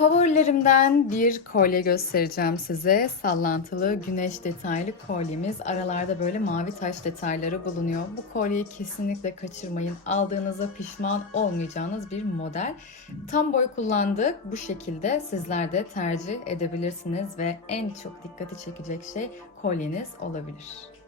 Favorilerimden bir kolye göstereceğim size. Sallantılı güneş detaylı kolyemiz. Aralarda böyle mavi taş detayları bulunuyor. Bu kolyeyi kesinlikle kaçırmayın. Aldığınızda pişman olmayacağınız bir model. Tam boy kullandık. Bu şekilde sizler de tercih edebilirsiniz ve en çok dikkati çekecek şey kolyeniz olabilir.